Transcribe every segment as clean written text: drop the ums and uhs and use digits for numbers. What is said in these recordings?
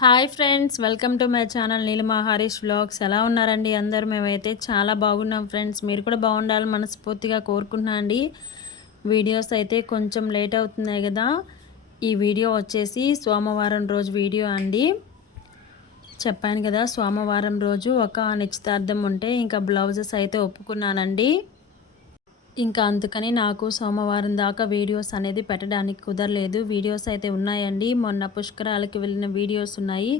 Hi friends, welcome to my channel Neelima Harish vlogs. ఎలా ఉన్నారండి అందరూ? మేమైతే చాలా బాగున్నాం ఫ్రెండ్స్. మీరు కూడా బాగుండాలని మనస్ఫూర్తిగా కోరుకుంటున్నాను అండి. వీడియోస్ అయితే కొంచెం లేట్ అవుతున్నాయి కదా. ఈ వీడియో వచ్చేసి సోమవారం రోజు వీడియో అండి. చెప్పాను కదా, సోమవారం రోజు ఒక నిశ్చితార్థం ఉంటే ఇంకా బ్లౌజెస్ అయితే ఒప్పుకున్నానండి. ఇంకా అందుకని నాకు సోమవారం దాకా వీడియోస్ అనేది పెట్టడానికి కుదరలేదు. వీడియోస్ అయితే ఉన్నాయండి. మొన్న పుష్కరాలకి వెళ్ళిన వీడియోస్ ఉన్నాయి.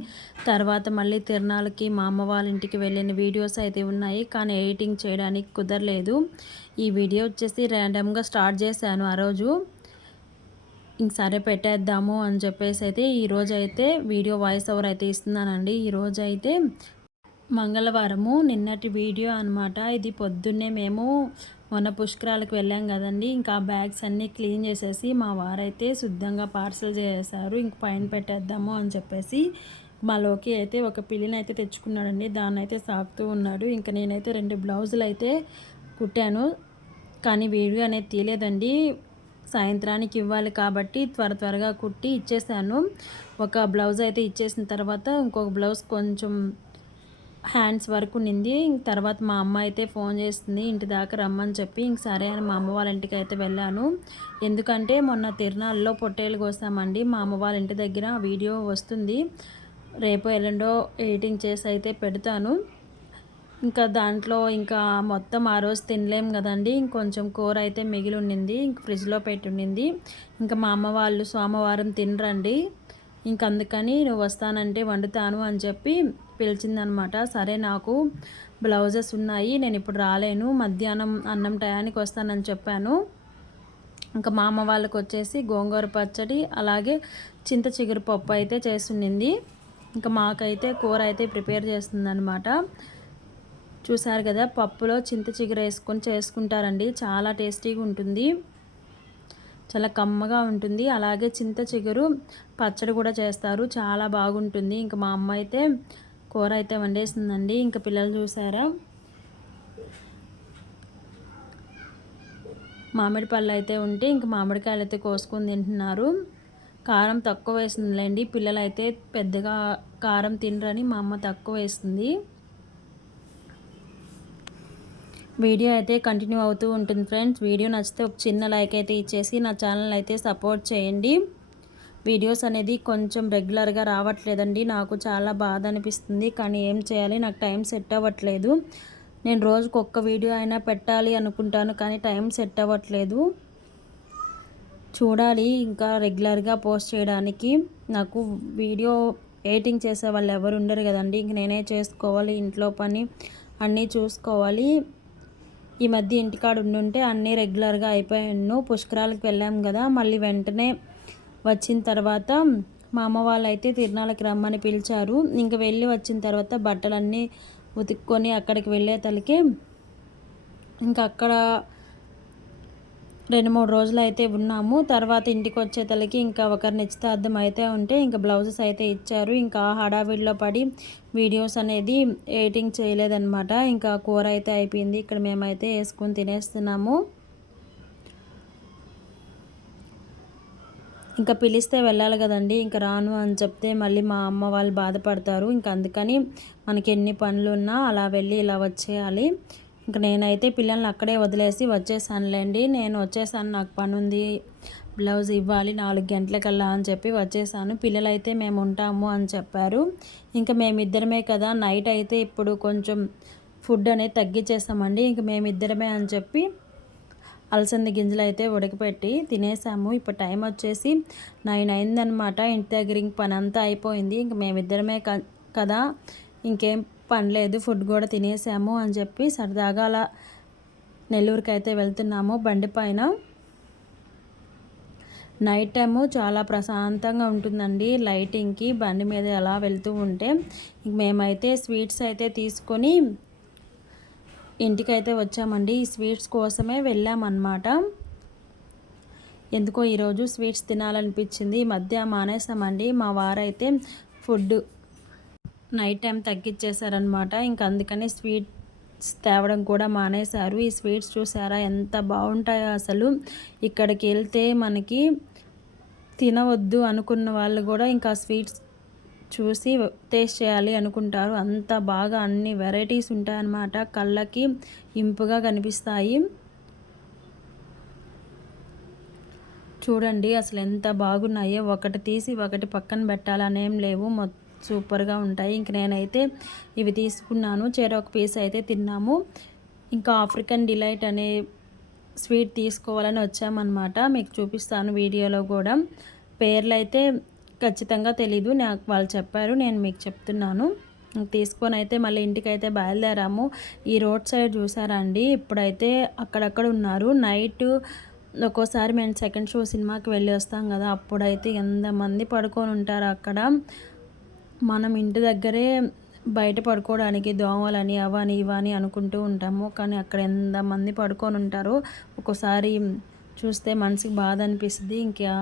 తర్వాత మళ్ళీ తిరునాళ్ళకి మా అమ్మ వాళ్ళ ఇంటికి వెళ్ళిన వీడియోస్ అయితే ఉన్నాయి. కానీ ఎడిటింగ్ చేయడానికి కుదరలేదు. ఈ వీడియో వచ్చేసి ర్యాండమ్గా స్టార్ట్ చేశాను ఆ రోజు. ఇంక సరే పెట్టేద్దాము అని చెప్పేసి అయితే ఈరోజు అయితే వీడియో వాయిస్ ఓవర్ అయితే ఇస్తున్నానండి. ఈరోజు అయితే మంగళవారము నిన్నటి వీడియో అనమాట. ఇది పొద్దున్నే మేము మొన్న పుష్కరాలకు వెళ్ళాం కదండి. ఇంకా బ్యాగ్స్ అన్నీ క్లీన్ చేసేసి మా వారైతే శుద్ధంగా పార్సల్ చేసేసారు. ఇంక పైన పెట్టేద్దాము అని చెప్పేసి మా లోకి అయితే ఒక పిల్లిని అయితే తెచ్చుకున్నాడండి. దాన్ని అయితే సాకుతూ ఉన్నాడు. ఇంకా నేనైతే 2 బ్లౌజులు అయితే కుట్టాను. కానీ వీడియో అనేది తీయలేదండి. సాయంత్రానికి ఇవ్వాలి కాబట్టి త్వరగా కుట్టి ఇచ్చేసాను. ఒక బ్లౌజ్ అయితే ఇచ్చేసిన తర్వాత ఇంకొక బ్లౌజ్ కొంచెం హ్యాండ్స్ వరకు ఉన్నింది. తర్వాత మా అమ్మ అయితే ఫోన్ చేస్తుంది ఇంటి దాకా రమ్మని చెప్పి. ఇంక సరే అని మా అమ్మ వాళ్ళ ఇంటికి అయితే వెళ్ళాను. ఎందుకంటే మొన్న తిరునాళ్ళలో పొట్టేలు కోసామండి. మా అమ్మ వాళ్ళ ఇంటి దగ్గర వీడియో వస్తుంది. రేపు ఎల్లుండో ఎడిటింగ్ చేసి అయితే పెడతాను. ఇంకా దాంట్లో ఇంకా మొత్తం ఆ రోజు తినలేం కదండి. ఇంకొంచెం కూర అయితే మిగిలి ఉండింది. ఇంక ఫ్రిడ్జ్లో పెట్టి ఉండింది. ఇంకా మా అమ్మ వాళ్ళు సోమవారం తినరండి. ఇంక అందుకని నువ్వు వస్తానంటే వండుతాను అని చెప్పి పిలిచిందనమాట. సరే, నాకు బ్లౌజెస్ ఉన్నాయి, నేను ఇప్పుడు రాలేను, మధ్యాహ్నం అన్నం టయానికి వస్తానని చెప్పాను. ఇంకా మా అమ్మ వాళ్ళకి వచ్చేసి గోంగూర పచ్చడి అలాగే చింత చిగురు పప్పు అయితే చేస్తుండింది. ఇంకా మాకైతే కూర అయితే ప్రిపేర్ చేస్తుందనమాట. చూసారు కదా, పప్పులో చింత చిగురు వేసుకొని చేసుకుంటారండి. చాలా టేస్టీగా ఉంటుంది, చాలా కమ్మగా ఉంటుంది. అలాగే చింత చిగురు పచ్చడి కూడా చేస్తారు, చాలా బాగుంటుంది. ఇంకా మా అమ్మ అయితే కూర అయితే వండేసిందండి. ఇంకా పిల్లలు చూసారా, మామిడి పళ్ళు అయితే ఉంటే ఇంక మామిడికాయలు అయితే కోసుకొని తింటున్నారు. కారం తక్కువ వేసిందిలేండి. పిల్లలు అయితే పెద్దగా కారం తినరని మా అమ్మ తక్కువ వేస్తుంది. వీడియో అయితే కంటిన్యూ అవుతూ ఉంటుంది ఫ్రెండ్స్. వీడియో నచ్చితే ఒక చిన్న లైక్ అయితే ఇచ్చేసి నా ఛానల్ అయితే సపోర్ట్ చేయండి. వీడియోస్ అనేది కొంచెం రెగ్యులర్గా రావట్లేదండి. నాకు చాలా బాధ అనిపిస్తుంది. కానీ ఏం చేయాలి, నాకు టైం సెట్ అవ్వట్లేదు. నేను రోజుకు ఒక్క వీడియో అయినా పెట్టాలి అనుకుంటాను, కానీ టైం సెట్ అవ్వట్లేదు. చూడాలి ఇంకా రెగ్యులర్గా పోస్ట్ చేయడానికి. నాకు వీడియో ఎడిటింగ్ చేసే వాళ్ళు ఎవరు ఉండరు కదండి. ఇంక నేనే చేసుకోవాలి, ఇంట్లో పని అన్నీ చూసుకోవాలి. ఈ మధ్య ఇంటికాడ ఉండుంటే అన్నీ రెగ్యులర్గా అయిపోయాను. పుష్కరాలకు వెళ్ళాం కదా, మళ్ళీ వెంటనే వచ్చిన తర్వాత మా అమ్మ వాళ్ళు అయితే తిరునాళ్ళకి రమ్మని పిలిచారు. ఇంక వెళ్ళి వచ్చిన తర్వాత బట్టలన్నీ ఉతుక్కొని అక్కడికి వెళ్ళే తలకి ఇంకా అక్కడ 2-3 రోజులు అయితే ఉన్నాము. తర్వాత ఇంటికి వచ్చే తలకి ఇంకా ఒకరి నిశ్చితార్థం అయితే ఉంటే ఇంకా బ్లౌజెస్ అయితే ఇచ్చారు. ఇంకా హడావిడిలో పడి వీడియోస్ అనేది ఎడిటింగ్ చేయలేదన్నమాట. ఇంకా కూర అయితే అయిపోయింది. ఇక్కడ మేమైతే వేసుకొని తినేస్తున్నాము. ఇంకా పిలిస్తే వెళ్ళాలి కదండి. ఇంకా రాను అని చెప్తే మళ్ళీ మా అమ్మ వాళ్ళు బాధపడతారు. ఇంకా అందుకని మనకి ఎన్ని పనులు ఉన్నా అలా వెళ్ళి ఇలా వచ్చేయాలి. ఇంకా నేనైతే పిల్లల్ని అక్కడే వదిలేసి వచ్చేసానులేండి. నేను వచ్చేసాను, నాకు పని ఉంది, బ్లౌజ్ ఇవ్వాలి 4 గంటలకల్లా అని చెప్పి వచ్చేసాను. పిల్లలైతే మేము ఉంటాము అని చెప్పారు. ఇంకా మేమిద్దరమే కదా, నైట్ అయితే ఇప్పుడు కొంచెం ఫుడ్ అనేది తగ్గించేసామండి. ఇంక మేమిద్దరమే అని చెప్పి అలసంద గింజలు అయితే ఉడకపెట్టి తినేసాము. ఇప్పుడు టైం వచ్చేసి 9 అయిందనమాట. ఇంటి దగ్గర ఇంక పని అంతా అయిపోయింది. ఇంక మేమిద్దరమే కదా, ఇంకేం పని లేదు, ఫుడ్ కూడా తినేసాము అని చెప్పి సరదాగా అలా నెల్లూరుకి అయితే వెళ్తున్నాము బండి పైన. నైట్ టైము చాలా ప్రశాంతంగా ఉంటుందండి లైటింగ్కి, బండి మీద అలా వెళ్తూ ఉంటే. మేమైతే స్వీట్స్ అయితే తీసుకొని ఇంటికైతే వచ్చామండి. ఈ స్వీట్స్ కోసమే వెళ్ళామన్నమాట. ఎందుకో ఈరోజు స్వీట్స్ తినాలనిపించింది. ఈ మధ్య మానేసామండి. మా వారైతే ఫుడ్ నైట్ టైం తగ్గించేశారనమాట. ఇంక అందుకని స్వీట్స్ తేవడం కూడా మానేశారు. ఈ స్వీట్స్ చూసారా ఎంత బాగుంటాయో అసలు. ఇక్కడికి వెళ్తే మనకి తినవద్దు అనుకున్న వాళ్ళు కూడా ఇంకా స్వీట్స్ చూసి టేస్ట్ చేయాలి అనుకుంటారు. అంత బాగా అన్ని వెరైటీస్ ఉంటాయన్నమాట. కళ్ళకి ఇంపుగా కనిపిస్తాయి. చూడండి అసలు ఎంత బాగున్నాయో. ఒకటి తీసి ఒకటి పక్కన పెట్టాలనేం లేవు. సూపర్గా ఉంటాయి. ఇంక నేనైతే ఇవి తీసుకున్నాను. చెరొక పీస్ అయితే తిన్నాము. ఇంకా ఆఫ్రికన్ డిలైట్ అనే స్వీట్ తీసుకోవాలని వచ్చామన్నమాట. మీకు చూపిస్తాను వీడియోలో కూడా. పేర్లు అయితే ఖచ్చితంగా తెలీదు, నాకు వాళ్ళు చెప్పారు, నేను మీకు చెప్తున్నాను. తీసుకొని అయితే మళ్ళీ ఇంటికైతే బయలుదేరాము. ఈ రోడ్ సైడ్ చూసారా అండి, ఇప్పుడైతే అక్కడక్కడ ఉన్నారు. నైట్ ఒక్కోసారి మేము సెకండ్ షో సినిమాకి వెళ్ళి వస్తాం కదా, అప్పుడైతే ఎంతమంది పడుకొని ఉంటారు అక్కడ. మనం ఇంటి దగ్గరే బయట పడుకోవడానికి దోమలని అవని ఇవని అనుకుంటూ ఉంటాము, కానీ అక్కడ ఎంతమంది పడుకొని ఉంటారు. ఒక్కోసారి చూస్తే మనసుకి బాధ అనిపిస్తుంది. ఇంకా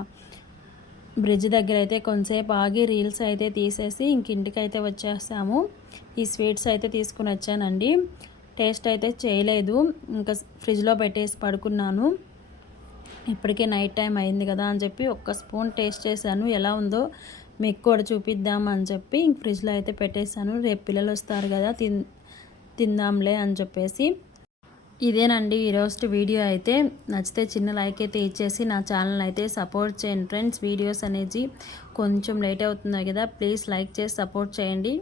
బ్రిడ్జ్ దగ్గర అయితే కొంతసేపు ఆగి రీల్స్ అయితే తీసేసి ఇంక ఇంటికైతే వచ్చేసాము. ఈ స్వీట్స్ అయితే తీసుకుని వచ్చానండి. టేస్ట్ అయితే చేయలేదు, ఇంకా ఫ్రిడ్జ్లో పెట్టేసి పడుకున్నాను. ఇప్పటికే నైట్ టైం అయింది కదా అని చెప్పి ఒక్క స్పూన్ టేస్ట్ చేశాను, ఎలా ఉందో మీకు కూడా చూపిద్దాం అని చెప్పి ఇంక ఫ్రిడ్జ్లో అయితే పెట్టేశాను. రేపు పిల్లలు వస్తారు కదా, తిందాంలే అని చెప్పేసి. ఇదేనండి ఈరోజు వీడియో అయితే. నచ్చితే చిన్న లైక్ అయితే ఇచ్చేసి నా ఛానల్ అయితే సపోర్ట్ చేయండి ఫ్రెండ్స్. వీడియోస్ అనేది కొంచెం లేట్ అవుతుంది కదా, ప్లీజ్ లైక్ చేసి సపోర్ట్ చేయండి.